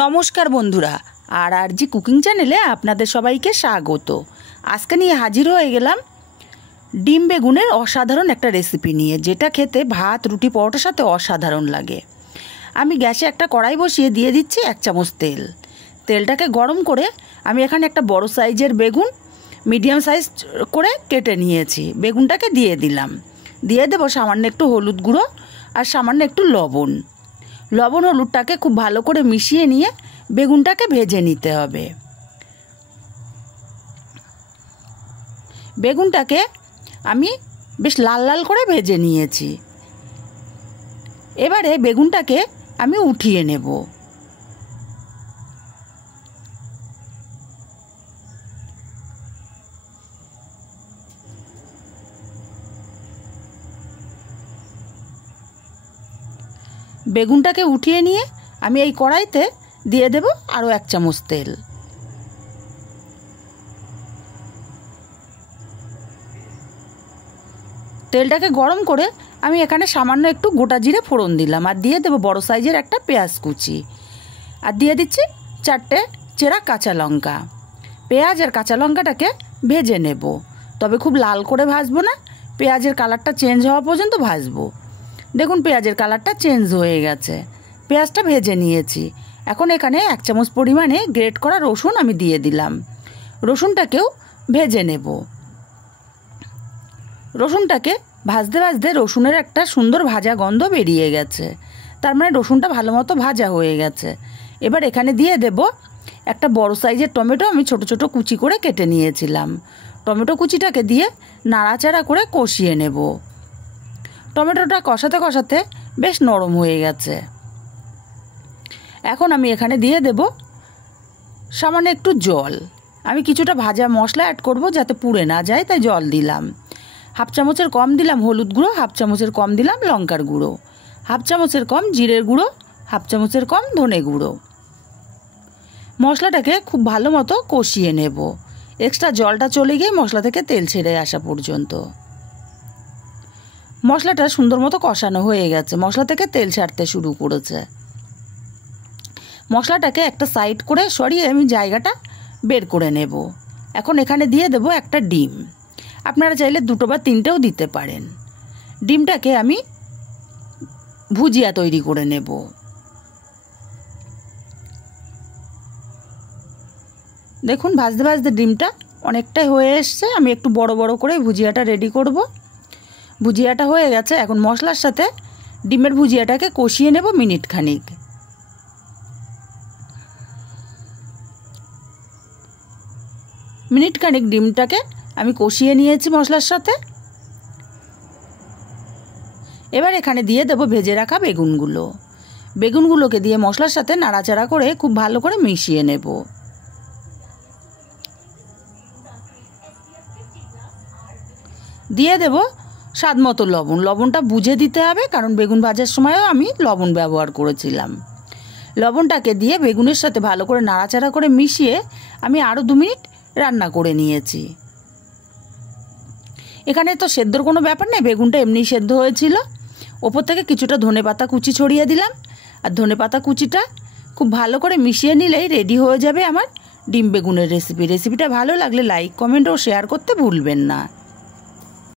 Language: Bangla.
নমস্কার বন্ধুরা, আর জি কুকিং চ্যানেলে আপনাদের সবাইকে স্বাগত। আজকে নিয়ে হাজির হয়ে গেলাম ডিম বেগুনের অসাধারণ একটা রেসিপি নিয়ে, যেটা খেতে ভাত, রুটি, পরোটার সাথে অসাধারণ লাগে। আমি গ্যাসে একটা কড়াই বসিয়ে দিয়ে দিচ্ছি 1 চামচ তেল। তেলটাকে গরম করে আমি এখানে একটা বড় সাইজের বেগুন মিডিয়াম সাইজ করে কেটে নিয়েছি। বেগুনটাকে দিয়ে দিলাম। দিয়ে দেবো সামান্য একটু হলুদ গুঁড়ো আর সামান্য একটু লবণ। লবণ হলুদটাকে খুব ভালো করে মিশিয়ে নিয়ে বেগুনটাকে ভেজে নিতে হবে। বেগুনটাকে আমি বেশ লাল লাল করে ভেজে নিয়েছি। এবারে বেগুনটাকে আমি উঠিয়ে নেব। বেগুনটাকে উঠিয়ে নিয়ে আমি এই কড়াইতে দিয়ে দেব আরও 1 চামচ তেল। তেলটাকে গরম করে আমি এখানে সামান্য একটু গোটা জিরে ফোড়ন দিলাম, আর দিয়ে দেবো বড় সাইজের একটা পেঁয়াজ কুচি, আর দিয়ে দিচ্ছি 4টে চেরা কাঁচা লঙ্কা। পেঁয়াজ আর কাঁচা লঙ্কাটাকে ভেজে নেব, তবে খুব লাল করে ভাজবো না, পেঁয়াজের কালারটা চেঞ্জ হওয়া পর্যন্ত ভাজবো। দেখুন পেঁয়াজের কালারটা চেঞ্জ হয়ে গেছে, পেঁয়াজটা ভেজে নিয়েছি। এখন এখানে 1 চামচ পরিমাণে গ্রেট করা রসুন আমি দিয়ে দিলাম। রসুনটাকেও ভেজে নেব। রসুনটাকে ভাজতে ভাজতে রসুনের একটা সুন্দর ভাজা গন্ধ বেরিয়ে গেছে, তার মানে রসুনটা ভালো মতো ভাজা হয়ে গেছে। এবার এখানে দিয়ে দেব একটা বড় সাইজের টমেটো আমি ছোট ছোট কুচি করে কেটে নিয়েছিলাম। টমেটো কুচিটাকে দিয়ে নাড়াচাড়া করে কষিয়ে নেব। টমেটোটা কষাতে কষাতে বেশ নরম হয়ে গেছে। এখন আমি এখানে দিয়ে দেব সামান্য একটু জল। আমি কিছুটা ভাজা মশলা অ্যাড করব যাতে পুড়ে না যায়, তাই জল দিলাম। 1/2 চামচের কম দিলাম হলুদ গুঁড়ো, 1/2 চামচের কম দিলাম লঙ্কার গুঁড়ো, 1/2 চামচের কম জিরের গুঁড়ো, 1/2 চামচের কম ধনে গুঁড়ো। মশলাটাকে খুব ভালো মতো কষিয়ে নেব, এক্সট্রা জলটা চলে গিয়ে মশলা থেকে তেল ছেড়ে আসা পর্যন্ত। মশলাটা সুন্দর মতো কষানো হয়ে গেছে, মশলা থেকে তেল ছাড়তে শুরু করেছে। মশলাটাকে একটা সাইড করে সরিয়ে আমি জায়গাটা বের করে নেব। এখন এখানে দিয়ে দেব একটা ডিম। আপনারা চাইলে 2টো বা 3টেও দিতে পারেন। ডিমটাকে আমি ভুজিয়া তৈরি করে নেব। দেখুন ভাজতে ভাজতে ডিমটা অনেকটাই হয়ে এসছে। আমি একটু বড় বড় করে ভুজিয়াটা রেডি করব। ভুজিয়াটা হয়ে গেছে। এখন মশলার সাথে ডিমের ভুজিয়াটাকে কষিয়ে নেব মিনিট খানিক। মিনিট খানিক ডিমটাকে আমি কষিয়ে নিয়েছি মশলার সাথে। এবার এখানে দিয়ে দেব ভেজে রাখা বেগুনগুলো। বেগুনগুলোকে দিয়ে মশলার সাথে নাড়াচাড়া করে খুব ভালো করে মিশিয়ে নেব। দিয়ে দেব স্বাদ মতো লবণ। লবণটা বুঝে দিতে হবে, কারণ বেগুন ভাজার সময়ও আমি লবণ ব্যবহার করেছিলাম। লবণটাকে দিয়ে বেগুনের সাথে ভালো করে নাড়াচাড়া করে মিশিয়ে আমি আরও 2 মিনিট রান্না করে নিয়েছি। এখানে তো সেদ্ধর কোনো ব্যাপার নেই, বেগুনটা এমনি সেদ্ধ হয়েছিল। ওপর থেকে কিছুটা ধনেপাতা কুচি ছড়িয়ে দিলাম, আর ধনেপাতা কুচিটা খুব ভালো করে মিশিয়ে নিলেই রেডি হয়ে যাবে আমার ডিম বেগুনের রেসিপি। রেসিপিটা ভালো লাগলে লাইক, কমেন্ট ও শেয়ার করতে ভুলবেন না।